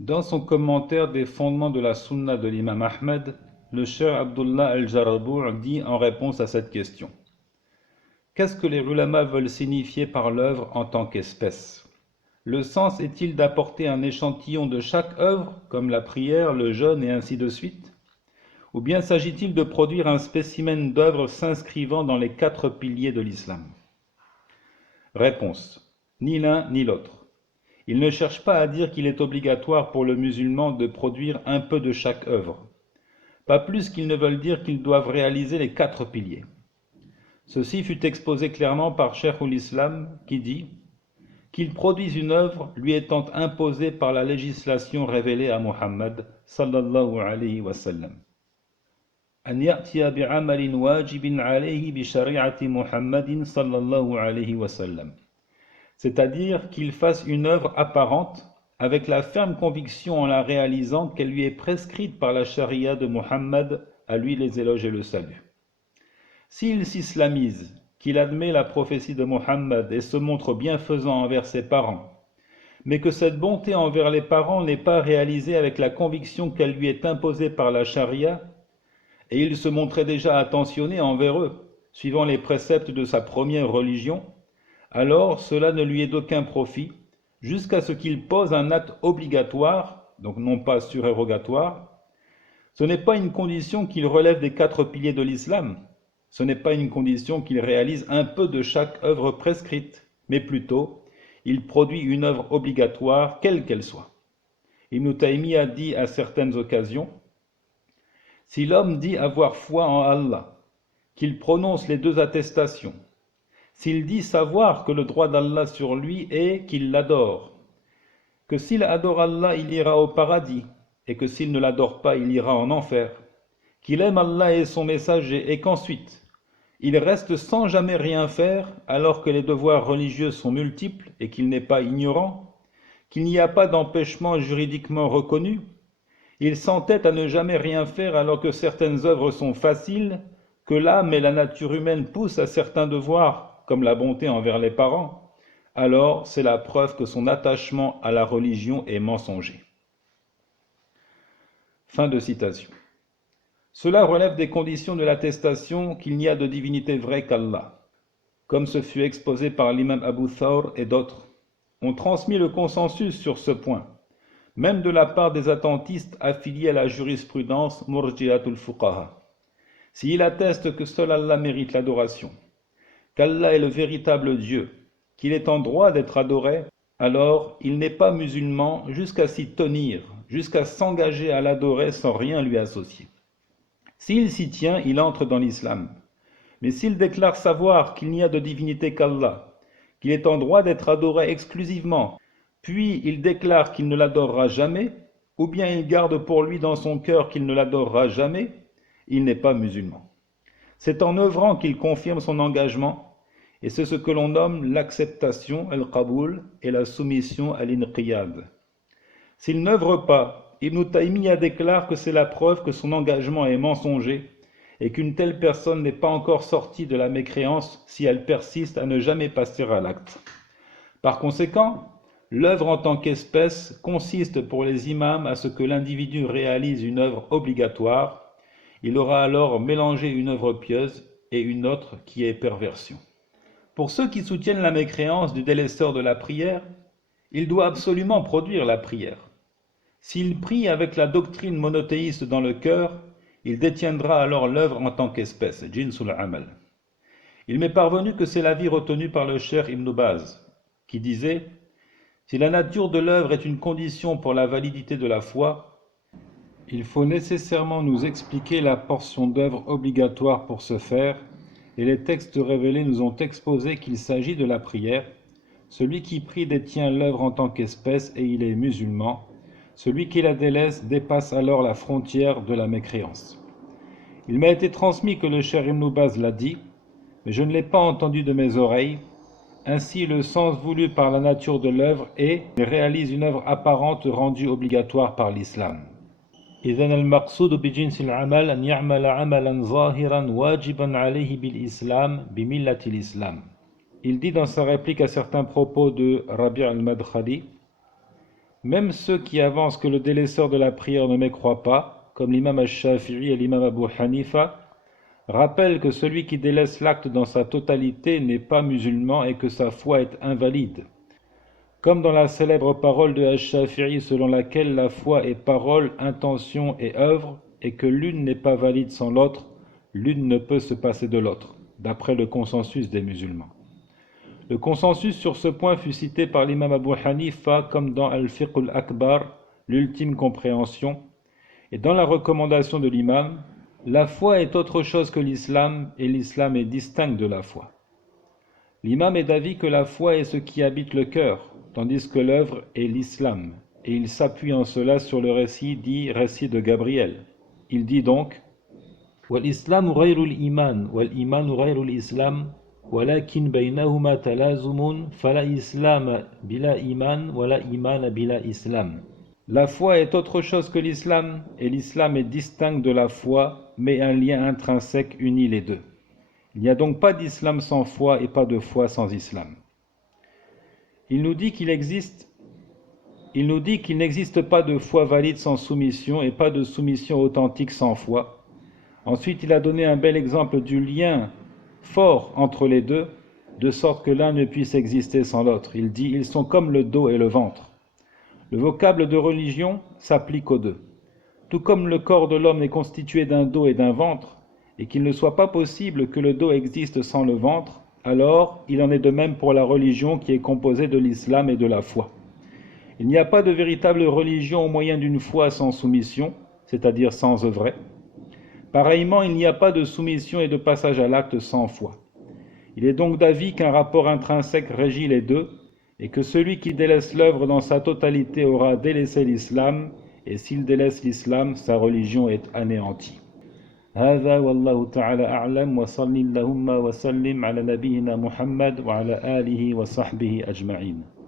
Dans son commentaire des fondements de la Sunna de l'imam Ahmed, le cheikh Abdullah al-Jarabou' dit en réponse à cette question: qu'est-ce que les ulama veulent signifier par l'œuvre en tant qu'espèce? Le sens est-il d'apporter un échantillon de chaque œuvre, comme la prière, le jeûne et ainsi de suite? Ou bien s'agit-il de produire un spécimen d'œuvre s'inscrivant dans les 4 piliers de l'islam? Réponse: ni l'un ni l'autre. Il ne cherche pas à dire qu'il est obligatoire pour le musulman de produire un peu de chaque œuvre, pas plus qu'ils ne veulent dire qu'ils doivent réaliser les 4 piliers. Ceci fut exposé clairement par Cheikhul Islam qui dit qu'il produise une œuvre lui étant imposée par la législation révélée à Muhammad sallallahu alayhi wa sallam. أن يأتي بعمل واجب عليه بشريعة محمد صلى الله عليه وسلم. C'est-à-dire qu'il fasse une œuvre apparente avec la ferme conviction en la réalisant qu'elle lui est prescrite par la charia de Muhammad, à lui les éloges et le salut. S'il s'islamise, qu'il admet la prophétie de Muhammad et se montre bienfaisant envers ses parents, mais que cette bonté envers les parents n'est pas réalisée avec la conviction qu'elle lui est imposée par la charia, et il se montrait déjà attentionné envers eux, suivant les préceptes de sa première religion, alors cela ne lui est d'aucun profit, jusqu'à ce qu'il pose un acte obligatoire, donc non pas surérogatoire. Ce n'est pas une condition qu'il relève des 4 piliers de l'islam, ce n'est pas une condition qu'il réalise un peu de chaque œuvre prescrite, mais plutôt, il produit une œuvre obligatoire, quelle qu'elle soit. Ibn Taymiyyah dit à certaines occasions: si l'homme dit avoir foi en Allah, qu'il prononce les 2 attestations, s'il dit savoir que le droit d'Allah sur lui est qu'il l'adore, que s'il adore Allah il ira au paradis, et que s'il ne l'adore pas il ira en enfer, qu'il aime Allah et son messager, et qu'ensuite il reste sans jamais rien faire alors que les devoirs religieux sont multiples et qu'il n'est pas ignorant, qu'il n'y a pas d'empêchement juridiquement reconnu, il s'entête à ne jamais rien faire alors que certaines œuvres sont faciles, que l'âme et la nature humaine poussent à certains devoirs, comme la bonté envers les parents, alors c'est la preuve que son attachement à la religion est mensonger. Fin de citation. Cela relève des conditions de l'attestation qu'il n'y a de divinité vraie qu'Allah, comme ce fut exposé par l'imam Abu Thawr et d'autres, ont transmis le consensus sur ce point, même de la part des attentistes affiliés à la jurisprudence Murji'atul Fuqaha. S'il atteste que seul Allah mérite l'adoration, qu'Allah est le véritable Dieu, qu'il est en droit d'être adoré, alors il n'est pas musulman jusqu'à s'y tenir, jusqu'à s'engager à l'adorer sans rien lui associer. S'il s'y tient, il entre dans l'islam. Mais s'il déclare savoir qu'il n'y a de divinité qu'Allah, qu'il est en droit d'être adoré exclusivement, puis il déclare qu'il ne l'adorera jamais, ou bien il garde pour lui dans son cœur qu'il ne l'adorera jamais, il n'est pas musulman. C'est en œuvrant qu'il confirme son engagement, et c'est ce que l'on nomme l'acceptation, al-qaboul, et la soumission à l'inqiyad. S'il n'œuvre pas, Ibn Taymiyyah déclare que c'est la preuve que son engagement est mensonger, et qu'une telle personne n'est pas encore sortie de la mécréance si elle persiste à ne jamais passer à l'acte. Par conséquent, l'œuvre en tant qu'espèce consiste pour les imams à ce que l'individu réalise une œuvre obligatoire. Il aura alors mélangé une œuvre pieuse et une autre qui est perversion. Pour ceux qui soutiennent la mécréance du délaisseur de la prière, il doit absolument produire la prière. S'il prie avec la doctrine monothéiste dans le cœur, il détiendra alors l'œuvre en tant qu'espèce, jinsul amal. Il m'est parvenu que c'est l'avis retenu par le cheikh Ibn Baz, qui disait: si la nature de l'œuvre est une condition pour la validité de la foi, il faut nécessairement nous expliquer la portion d'œuvre obligatoire pour ce faire, et les textes révélés nous ont exposé qu'il s'agit de la prière. Celui qui prie détient l'œuvre en tant qu'espèce et il est musulman. Celui qui la délaisse dépasse alors la frontière de la mécréance. Il m'a été transmis que le cheikh Ibn Baz l'a dit, mais je ne l'ai pas entendu de mes oreilles. Ainsi, le sens voulu par la nature de l'œuvre est « réalise une œuvre apparente rendue obligatoire par l'islam ». إذن المقصود بجنس العمل أن يعمل عملا ظاهرا واجبا عليه بالإسلام بملة الإسلام. Il dit dans sa réplique à certains propos de Rabi' al-Madkhali: Même ceux qui avancent que le délaisseur de la prière ne mécroit pas, comme l'imam al-Shafi'i et l'imam Abu Hanifa, rappellent que celui qui délaisse l'acte dans sa totalité n'est pas musulman et que sa foi est invalide. Comme dans la célèbre parole de al-Shafi'i selon laquelle la foi est parole, intention et œuvre, et que l'une n'est pas valide sans l'autre, l'une ne peut se passer de l'autre, d'après le consensus des musulmans. Le consensus sur ce point fut cité par l'imam Abu Hanifa comme dans Al-Fiqh al-Akbar, l'ultime compréhension, et dans la recommandation de l'imam, la foi est autre chose que l'islam et l'islam est distinct de la foi. L'imam est d'avis que la foi est ce qui habite le cœur, tandis que l'œuvre est l'islam, et il s'appuie en cela sur le récit dit récit de Gabriel. Il dit donc وَالْإِسْلَامُ غَيْرُ الْإِيمَانِ وَالْإِيمَانُ غَيْرُ الْإِسْلَامِ ولكن بينهما تلازم فلا إسلام بلا إيمان ولا إيمان بلا إسلام. La foi est autre chose que l'islam, et l'islam est distinct de la foi, mais un lien intrinsèque unit les deux. Il n'y a donc pas d'islam sans foi et pas de foi sans islam. Il nous dit qu'il n'existe pas de foi valide sans soumission et pas de soumission authentique sans foi. Ensuite, il a donné un bel exemple du lien fort entre les deux, de sorte que l'un ne puisse exister sans l'autre. Il dit, ils sont comme le dos et le ventre. Le vocable de religion s'applique aux deux. Tout comme le corps de l'homme est constitué d'un dos et d'un ventre, et qu'il ne soit pas possible que le dos existe sans le ventre, alors il en est de même pour la religion qui est composée de l'islam et de la foi. Il n'y a pas de véritable religion au moyen d'une foi sans soumission, c'est-à-dire sans œuvrer. Pareillement, il n'y a pas de soumission et de passage à l'acte sans foi. Il est donc d'avis qu'un rapport intrinsèque régit les deux, et que celui qui délaisse l'œuvre dans sa totalité aura délaissé l'islam, et s'il délaisse l'islam, sa religion est anéantie. هذا والله تعالى أعلم وصل اللهم وسلم على نبينا محمد وعلى آله وصحبه أجمعين